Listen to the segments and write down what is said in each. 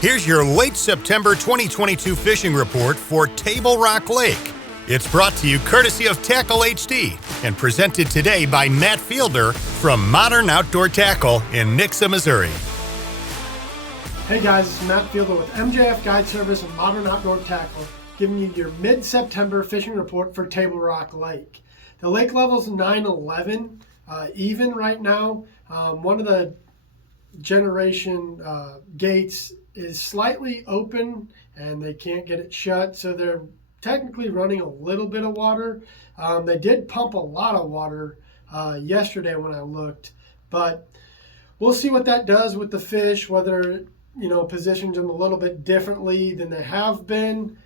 Here's your late September 2022 fishing report for Table Rock Lake. It's brought to you courtesy of Tackle HD and presented today by Matt Fielder from Modern Outdoor Tackle in Nixa, Missouri. Hey guys, it's Matt Fielder with MJF Guide Service and Modern Outdoor Tackle, giving you your mid-September fishing report for Table Rock Lake. The lake level's 911, even right now. One of the generation gates is slightly open and they can't get it shut, so they're technically running a little bit of water. They did pump a lot of water yesterday when I looked, but we'll see what that does with the fish, whether positions them a little bit differently than they have been.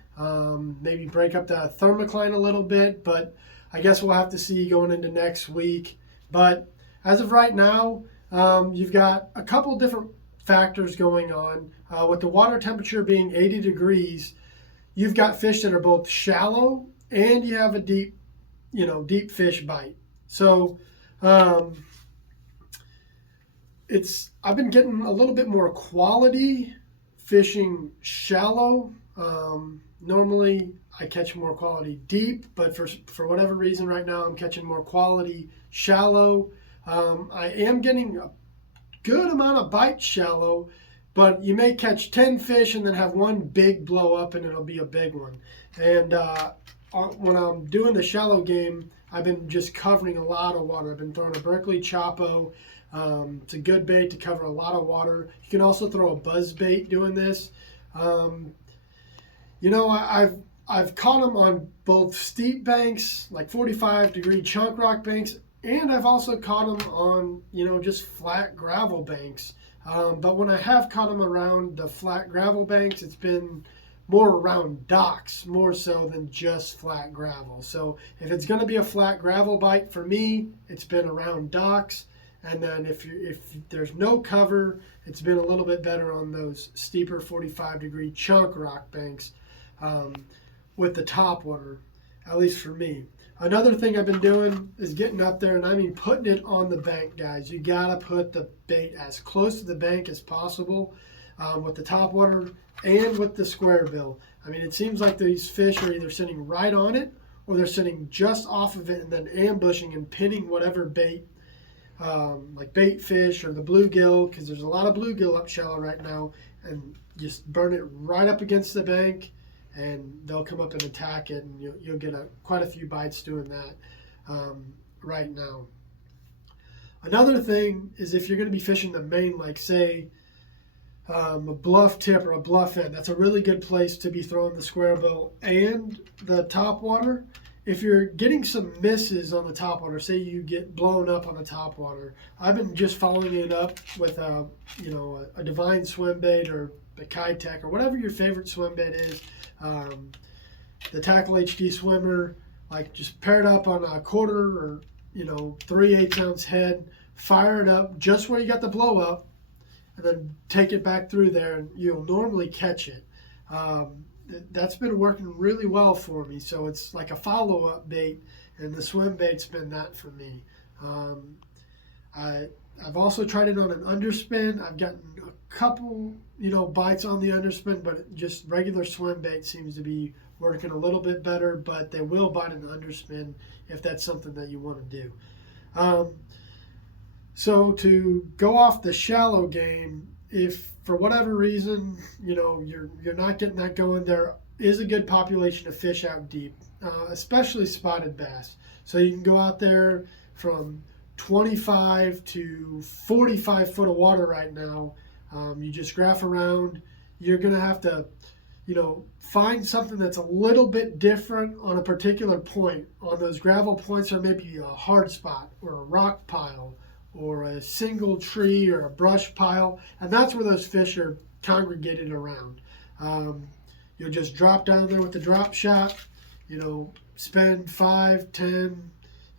Maybe break up the thermocline a little bit, but I guess we'll have to see going into next week. But as of right now, you've got a couple different factors going on. With the water temperature being 80 degrees, you've got fish that are both shallow and you have a deep fish bite. So I've been getting a little bit more quality fishing shallow. Normally I catch more quality deep, but for whatever reason right now I'm catching more quality shallow. I am getting a good amount of bite shallow, but you may catch 10 fish and then have one big blow up and it'll be a big one. And when I'm doing the shallow game, I've been just covering a lot of water. I've been throwing a Berkley Chopo. It's a good bait to cover a lot of water. You can also throw a buzz bait doing this. I've caught them on both steep banks, like 45-degree chunk rock banks, and I've also caught them on, just flat gravel banks. But when I have caught them around the flat gravel banks, it's been more around docks, more so than just flat gravel. So if it's going to be a flat gravel bite for me, it's been around docks. And then if there's no cover, it's been a little bit better on those steeper 45-degree chunk rock banks with the top water, at least for me. Another thing I've been doing is getting up there, and I mean putting it on the bank, guys. You gotta put the bait as close to the bank as possible with the top water and with the square bill. I mean, it seems like these fish are either sitting right on it or they're sitting just off of it and then ambushing and pinning whatever bait, like bait fish or the bluegill, because there's a lot of bluegill up shallow right now, and just burn it right up against the bank and they'll come up and attack it, and you'll get quite a few bites doing that right now. Another thing is if you're going to be fishing the main lake, say a bluff tip or a bluff end, that's a really good place to be throwing the square bill and the top water. If you're getting some misses on the top water, say you get blown up on the top water, I've been just following it up with a Divine swim bait or a Kitech or whatever your favorite swim bait is. The Tackle HD swimmer, like just pair it up on a quarter or 3/8 ounce head, fire it up just where you got the blow up, and then take it back through there, and you'll normally catch it. That's been working really well for me. So it's like a follow-up bait, and the swim bait's been that for me. I've also tried it on an underspin. I've gotten a couple, bites on the underspin, but just regular swim bait seems to be working a little bit better, but they will bite an underspin if that's something that you want to do. So to go off the shallow game, if for whatever reason, you're not getting that going, there is a good population of fish out deep, especially spotted bass. So you can go out there from 25 to 45 foot of water right now. You just graph around. You're going to have to, find something that's a little bit different on a particular point. On those gravel points, there may be a hard spot or a rock pile or a single tree or a brush pile, and that's where those fish are congregated around. You'll just drop down there with the drop shot, spend 5, 10,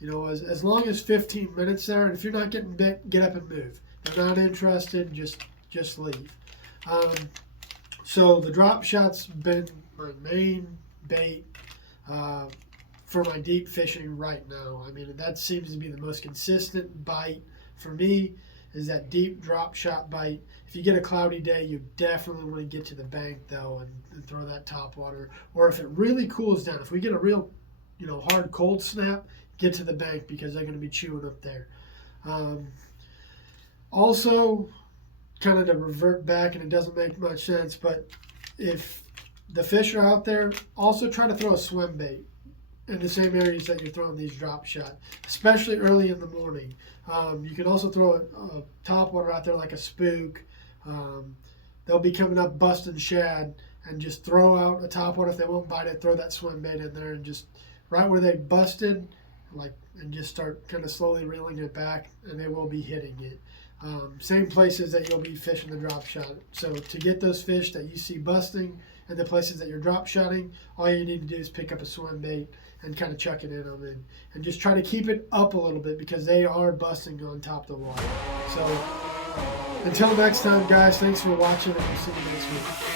as long as 15 minutes there, and if you're not getting bit, get up and move. If you're not interested, just leave. So the drop shot's been my main bait for my deep fishing right now. I mean, that seems to be the most consistent bite for me, is that deep drop shot bite. If you get a cloudy day, you definitely want to get to the bank though and throw that top water. Or if it really cools down, if we get a real, hard cold snap, get to the bank because they're going to be chewing up there. Also, kind of to revert back, and it doesn't make much sense, but if the fish are out there, also try to throw a swim bait in the same areas that you're throwing these drop shot, especially early in the morning. You can also throw a topwater out there like a spook. They'll be coming up busting shad, and just throw out a topwater. If they won't bite it, throw that swim bait in there, and just right where they busted, and just start kind of slowly reeling it back, and they will be hitting it. Same places that you'll be fishing the drop shot. So to get those fish that you see busting and the places that you're drop shotting, all you need to do is pick up a swim bait and kind of chuck it in them and just try to keep it up a little bit because they are busting on top of the water. So until next time, guys, thanks for watching, and we'll see you next week.